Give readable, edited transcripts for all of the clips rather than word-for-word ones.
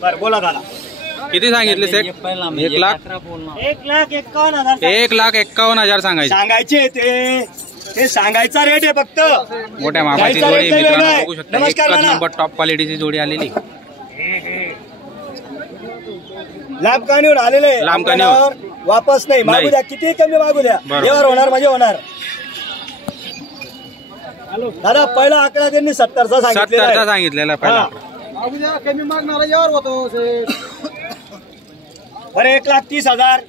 बर बोला दादा, किती सांगितले सेट? 1,51,000 सांगायचे ते सांगायचा रेट आहे फक्त। मोठ्या मापाची जोडी मित्रांनो बघू शकता, एकच नंबर टॉप क्वालिटीची जोडी आलेली। लांबकानीवर आलेले, लांबकानीवर वापस नाही मागू द्या, किती कमी मागू द्या, यावर होणार म्हणजे होणार। दादा पहिला आकडा त्यांनी 70चा सांगितलेला पहिला कमी मागणार यावर होतो। बरं 1,30,000,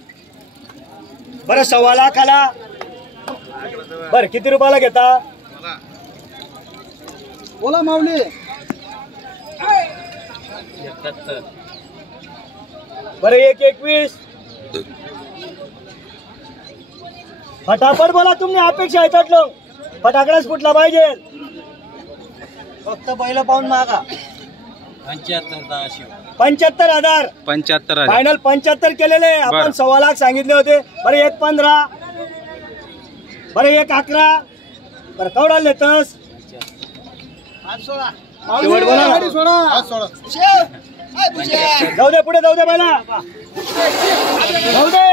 बरं 1.25 लाखाला, बरं किती रुपयाला घेता बोला माऊली? 71। बरं 1,21, फटाफट बोला, तुम्ही अपेक्षा येतात लोक, फटाकडाच फुटला पाहिजे, फक्त पहिलं पाहून मागा। 75,000 फायनल 75 केलेले आपण, 1.25 लाख सांगितले होते। बरं 1,15, बरं 1,11, बरं केवढा लेतस? जाऊ दे पुढे, जाऊ दे पहिला, जाऊ दे।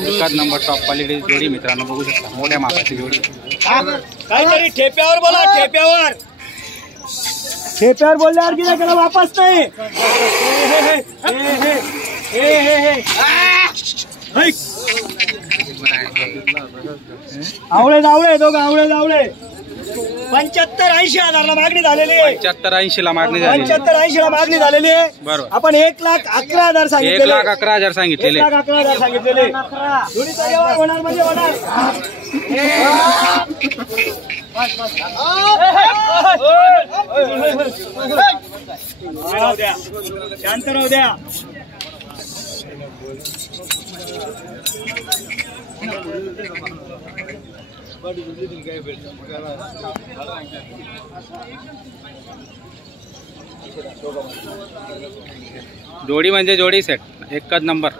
एकच नंबर टॉप क्वालिटी जोडी मित्रांनो बघू शकता, मोठ्या मापाची जोडी। काहीतरी ठेप्यावर बोला, ठेप्यावर बोलल्यावर की त्याला वापस नाही। आवळे जावळे दोघं, आवळे जावळे 75-80 ला मागणी झालेली आहे। 75-80 ला मागणी झाली, 75-80 ला मागणी झालेली आहे। बरोबर, आपण 1,11,000 सांगितलेले, 1,11,000 सांगितलेले, 1,11,000 सांगितलेले। जोडीचा व्यवहार होणार म्हणजे होणार। राहू द्या, शांत राहू द्या। जोडी म्हणजे जोडी सेट, एकच नंबर।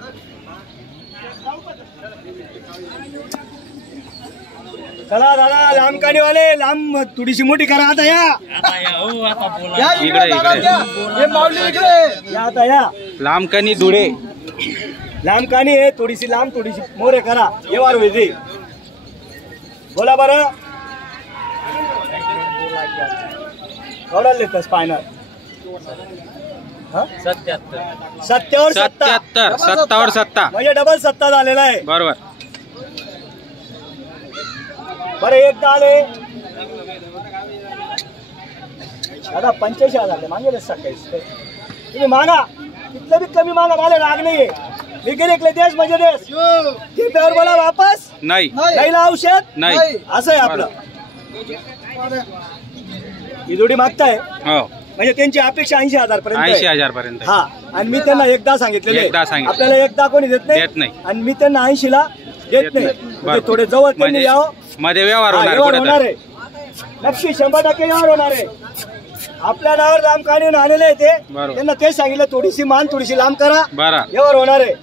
चला दादा, लांबकानीवाले लांब थोडीशी मोठी करा आता, या आता या लांबकानी धुळे, लांबकानी आहे, थोडीशी लांब, थोडीशी मोरे करा, व्यवहार होईल। बोला बरं, एवढा लेतस फायनल? 77 म्हणजे डबल 70 झालेला आहे, बरोबर। बरं एकदा आले दादा, 85,000 मागे 27, तुम्ही मागा, कितलं बी कमी मागा, मला राग नाहीये। मी गेले देश म्हणजे देश, ठेप्यावर बोला, वापस नाही, औषध नाही, असं आहे आपलं। ही जोडी मागताय हो, म्हणजे त्यांची अपेक्षा 80,000 पर्यंत, 80,000 पर्यंत। हा, आणि मी त्यांना एकदा सांगितलेले, आपल्याला एकदा कोणी देत नाही, आणि मी त्यांना 80 ला देत नाही, म्हणजे थोडे जवळ त्यांनी यावं, मध्ये व्यवहार होणार आहे, नक्की 100% व्यवहार होणार आहे। आपल्या नावावर लांब काढून आलेले आहे ते, त्यांना तेच सांगितलं, थोडीशी मान, थोडीशी लांब करा, व्यवहार होणार आहे।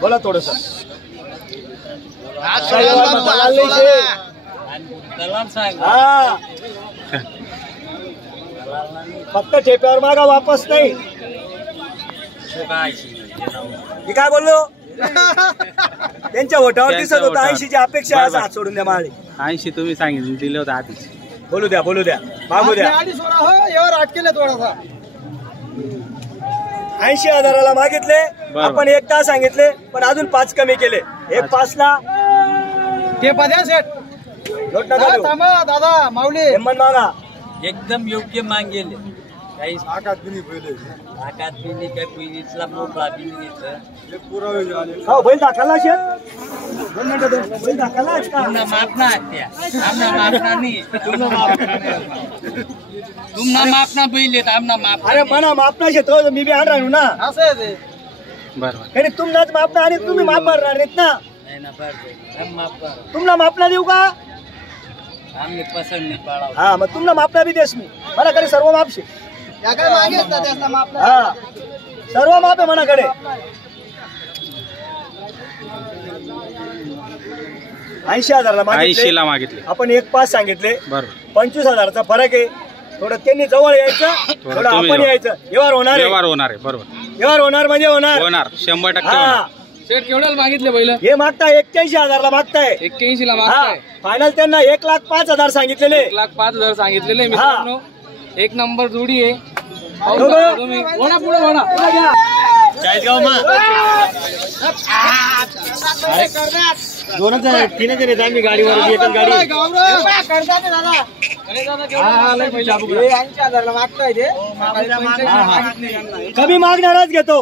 बोला थोडस, हा फक्त ठेप्यावर मागा, वापस नाही। मी काय बोललो? त्यांच्या ओठावर दिसत होता 80 ची अपेक्षा, हात सोडून द्या माळे। 80 तुम्ही सांगितलं, दिले होते आधीच। बोलू द्या, मागू द्या। 80,000 मागितले आपण, एकदा सांगितले, पण अजून 5 कमी केले, 1,5 ला ते पद्या सेट दादा माऊली हेमंत मागा, एकदम योग्य मागेल, काही आकात बिनी काय पहिलीतला मोकळा बिनी हो, बैल दाखवला शेत, बैल दाखवला मापना त्या आमना मापना नाही, तुमना मापना बैल येत, आमना माप, अरे मना मापना शेत, मी बी आण राहू ना, असं आहे ते, बरोबर। तुमनाच मापना आणि तुम्ही माप मारणार नाहीत ना, तुमना मापना देऊ का? आम्ही पसंत नाही पाळा, हा, मग तुमना मापना बी देस, मी मला कधी सर्व मापशे, सर्व माप आहे मनाकडे. 80,000 ला मागितले आपण 1.5 सांगितले. 25,000चा फरक आहे. थोडं त्यांनी जवळ यायचं, थोडं आपण यायचं. व्यवहार होणार आहे बरोबर. व्यवहार होणार म्हणजे होणार 100%. शेठ केवढ्याला मागितले बैल? हे मागताय 81,000 ला मागताय. 81 ला मागताय. फायनल त्यांना 1,05,000 सांगितलेले. 1,05,000 सांगितलेले मित्रांनो. एक नंबर जोडी आहे. तुम्ही वळा पुढे वळा. दोनच तीनच रे आम्ही गाडीवर एकच गाडी. कमी मागणारच घेतो,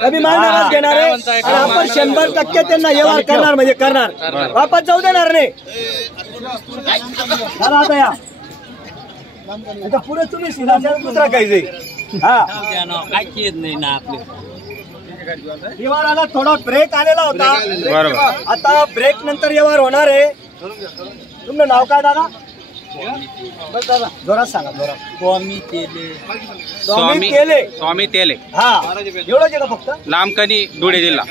कमी मागणारच घेणार आहे. आणि आपण 100% त्यांना व्यवहार करणार म्हणजे करणार, वापस जाऊ देणार नाही. आता या आता पुढे तुम्ही दुसरा काही हा काहीच येत नाही ना आपले. व्यवहाराला थोडा ब्रेक आलेला होता. आता ब्रेक नंतर व्यवहार होणार आहे. तुमचं नाव काय दादा? बस दादा जोरात सांगा. जोरात. स्वामी तेले. हा एवढंच आहे का फक्त? लांबकणी धुळे जिल्हा.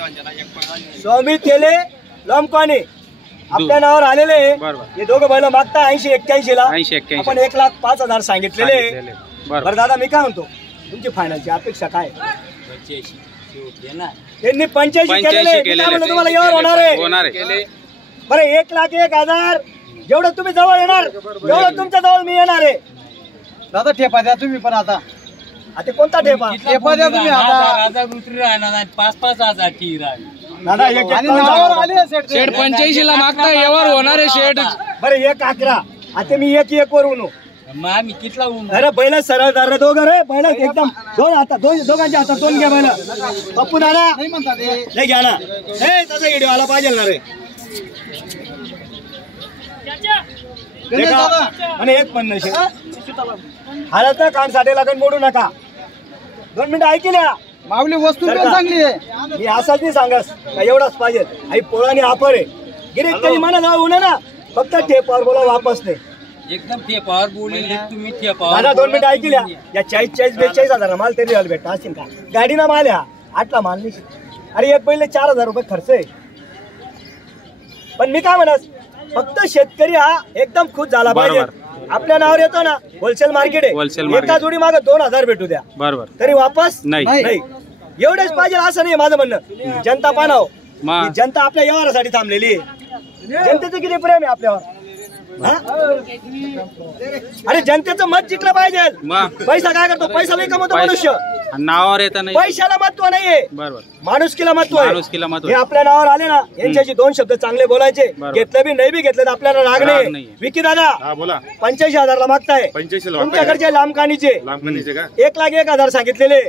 स्वामी तेले लांबकणी आपल्या नावावर आलेले. हे दोघं बैल मागता 80-81 ला. आपण 1,05,000 सांगितलेले. बरं दादा मी काय म्हणतो, तुमची फायनलची अपेक्षा काय? त्यांनी 85 केलेले. तुम्हाला व्यवहार होणार आहे. बरं 1,01,000 जेवढं तुम्ही जवळ येणार तेवढं तुमच्या जवळ मी येणार आहे. दादा ठेपा द्या तुम्ही पण. आता कोणता ठेपा? ठेपा द्या तुम्ही. आता दुसरी राहणार 5,000 टी राहील दादा. शेठ 85 ला मागता व्यवहार होणार आहे शेठ. बरं 1,11. आता मी 1 वरून मग आम्ही कितला होऊन. अरे बैल सरळ दार दोघं रे. बैल एकदम दोन हातात, दोघांच्या हातात दोन घ्या बैल. पप्पू दादा नाही घ्या ना. हे तसा व्हिडिओ आला पाहिजे ना रे. आणि एक पण नशे हालत ना कान साठी लागून मोडू नका. 2 मिनिटं ऐकल्या. माऊली वस्तू चांगली आहे. मी असाच नाही सांगस का एवढाच पाहिजे. आई पोळाने आपर आहे. गिरीक तरी म्हणा जाऊ ना, फक्त टेपावर बोला, वापस नाही. एकदम टेपावर बोलले तुम्ही. टेपावर दादा 2 मिनिटं ऐकल्या. या 40-42 माल तरी भेटता असेल का? गाडीना माल ह्या 8ला माल नाही. अरे एक पहिले 4,000 रुपये खर्च आहे. पण मी काय म्हणत, फक्त शेतकरी हा एकदम खुश झाला पाहिजे. आपल्या नावावर येतो ना, होलसेल मार्केट आहे. एका जोडी मागे 2,000 भेटू द्या तरी वापस नाही. एवढेच पाहिजे असं नाही माझं म्हणणं. जनता पानाव, जनता आपल्या व्यवहारासाठी थांबलेली आहे. जनतेचं किती प्रेम आहे आपल्यावर. अरे जनतेचं मत जिंकलं पाहिजे. पैसा काय करतो? पैसा नाही कमवतो मनुष्य. नावावर येतं नाही. पैशाला महत्व नाहीये, माणुसकीला महत्व आहे. हे आपल्या नावावर आले ना, यांच्याशी 2 शब्द चांगले बोलायचे. घेतलं बी नाही बी घेतलं तर आपल्याला राग नाही. विकी दादा 85,000 ला मागताय. तुमच्याकडचे लांबकानीचे 1,01,000 सांगितलेले.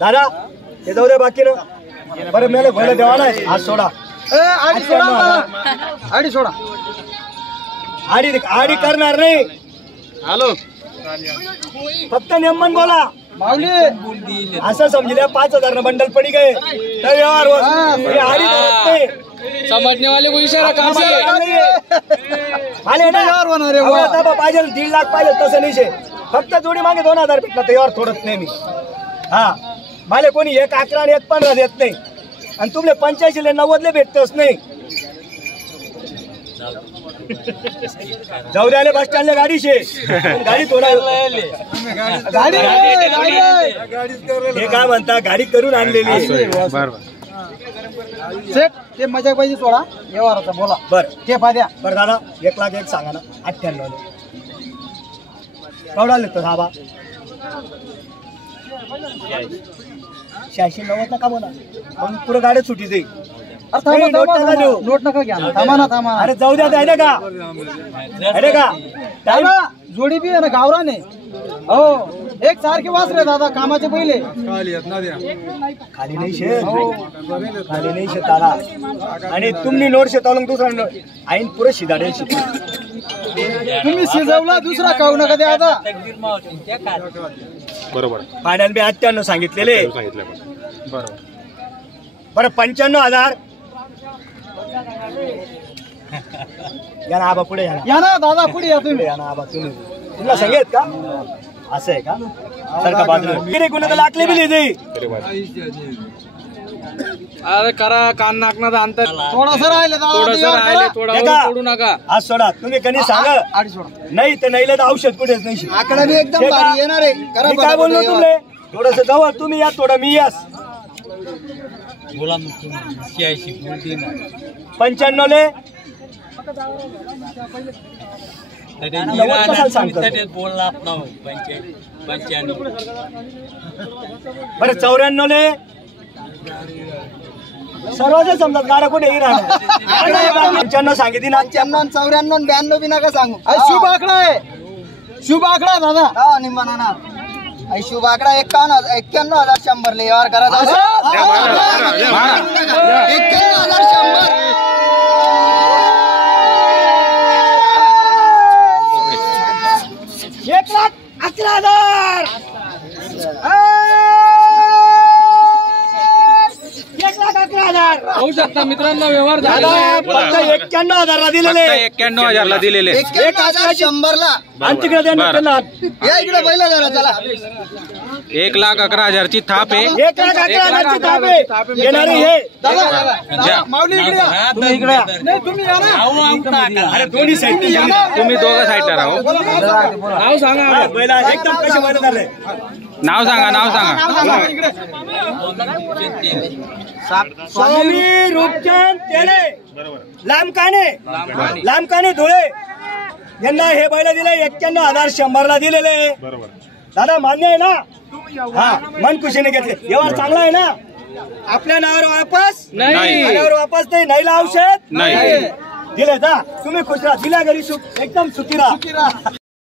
दादा हे जाऊ दे बाकी ना. बरं मला भलं देवा नाही. आज सोडा. आडी सोडा. आडी करणार नाही. हॅलो फक्त नेमन बोला. माऊली असं समजल्या 5,000 बंडल पडी गए तर व्यवहार समझने वाले को इशारा काम से पाहिजे 1,00,000 पाहिजे तसं नाही. फक्त जोडी मागे 2,000 भेटला तर व्यवहार थोडत नाही मी. हा मला कोणी 1,11 आणि 1,15 देत नाही. आणि तुमले 85 ले 90 भेटतच नाही. जाऊ द्याले बस स्टँडला गाडीशे गाडी थोडा हे काय म्हणता गाडी करून आणलेली. सेट ते मजा पाहिजे थोडा व्यवहाराचा बोला. बरं ते पाद्या. बरं दादा 1,01,000 सांगा ना. 98 केवढा लिहितो साबा? 86-90 नका बोला. मग पुढे गाडी सुटी जाईल. नोट नका घ्या. थांबा. अरे जाऊ द्या. अरे का जोडी बी आहे ना गावराने. हो एक सारखे वासरे दादा कामाचे पहिले. खाली नाही शेत. खाली नाही शेताला. आणि तुम्ही नोट शेतावलं दुसरा आईन पुरे शिदाडे तुम्ही शिजवला दुसरा खाऊ नका द्या. आता बरोबर फायनल बी 98 सांगितलेले. बरं 95,000 या ना आबा पुढे या ना दादा पुढे या तुम्ही. या ना आबा तुम्ही तुला सांगेत का असं आहे का सारखा बाजूला कोणाला लागले बी लिहिते अरे करा कान नाकनाचं अंतर थोडंसं राहिले थोडा सोडू नका. आज सोडा तुम्ही कधी सांगा नाही तर नाही तर औषध कुठेच नाही. आकडा बी एकदम भारी येणार आहे. मी काय बोललो तुमले थोडस जवळ तुम्ही या थोडं मी यास बोला मग तुम्ही 86 बोल दे ना 95 ले बोलला आपला 95 बरं 94 ले सर्वच समजत गाडा कुठे 95 सांगितली ना 95 94 92 बी नका सांगू. शुभ आकडा आहे. शुभ आकडा आहे दादा. हा निम्मा नाना शुभ आकडा 91,100 ले व्यवहार करायचा 91,100 1,11,000 1,11,000 होऊ शकता मित्रांनो व्यवहार झाला फक्त 91,000 ला दिलेले 91,000 ला दिलेले 1,100 ला. आणि तिकडे देणार त्यांना या इकडे पहिला जरा चला 1,11,000 ची थाप आहे. 1,11,000 ची थाप आहे येणारे हे ज्या. माऊली इकडे या. तुम्ही इकडे या. नाही तुम्ही या ना. अरे दोन्ही साईड तुम्ही दोघं साईडला राहू. नाव सांगा. बैला एकदम कसे बैल झाले नाव सांगा. स्वामी रूपचंद तेले लांबकाने धुळे यांना हे बैल दिले 91,100 ला दिलेले. दादा मान्य आहे ना. हा मन खुशीने घेतले व्यवहार चांगला आहे ना. आपल्या नावावर वापस नाही. नावावर वापस नाही ला औषध नाही. दिले जा तुम्ही खुश राहा. दिल्या घरी एकदम सुखी राहा.